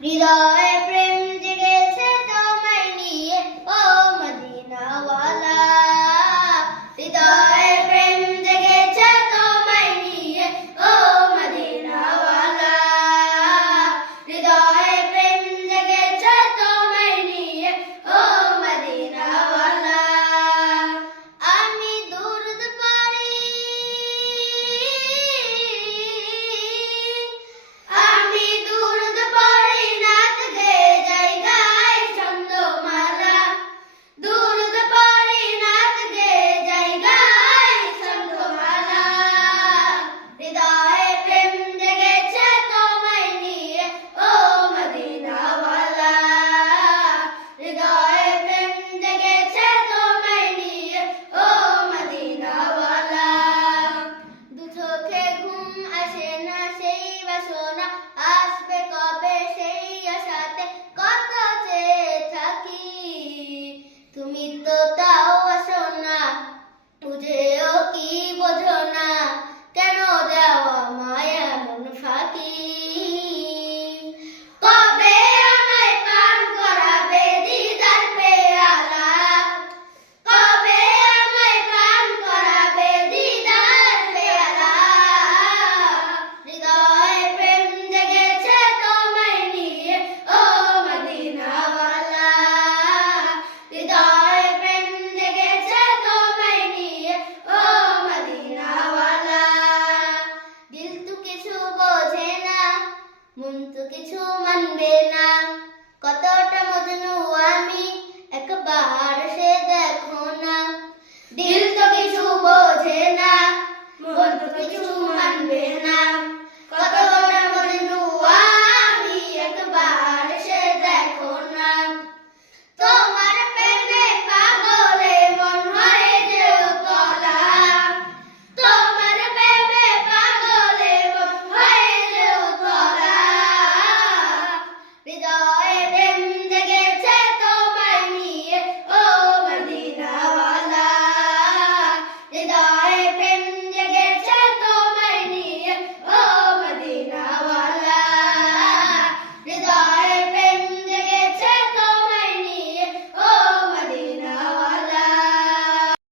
হৃদয়ে প্রেম জেগেছে তোমায় নিয়ে ও মদিনাওয়ালা। হৃদয়ে প্রেম জেগেছে তোমায় নিয়ে ও মদিনাওয়ালা। হৃদয়ে প্রেম জেগেছে তোমায় নিয়ে ও মদিনাওয়ালা। আমি দুরুদ পড়ি, আমি দুরুদ পড়ি, নাত গেয়ে যাই গায়ে ছন্দমালা। দুরুদ পড়ি, নাত গেয়ে যাই গায়ে ছন্দমালা। হৃদয়ে প্রেম জেগেছে তোমায় নিয়ে ও মদিনাওয়ালা। হৃদয়ে প্রেম জেগেছে তোমায় নিয়ে ও মদিনাওয়ালা। দু চোখে ঘুম আসে না, সেই বাসনা আসবে কবে, সেই আশাতে কত চেয়ে থাকি। তুমি তো তাও আসো না, বুঝেও কি বোঝো না, কেন দেওয়া মায়া মন ফাঁকি। কবে আমায় পান করাবে দিদার পেয়ালা, কবে আমায় পান করাবে দিদার পেয়ালা। হৃদয়ে প্রেম জেগেছে তোমায় নিয়ে ও মদিনাওয়ালা। হৃদয়ে প্রেম জেগেছে তোমায় নিয়ে ও মদিনাওয়ালা। দিল তো কিছু বোঝে না, মন তো কিছু মানবে না, কতটা মজনু আমি একবার সে দেখো না। দিল তো কিছু বোঝে না, মন তো কিছু মানবে না,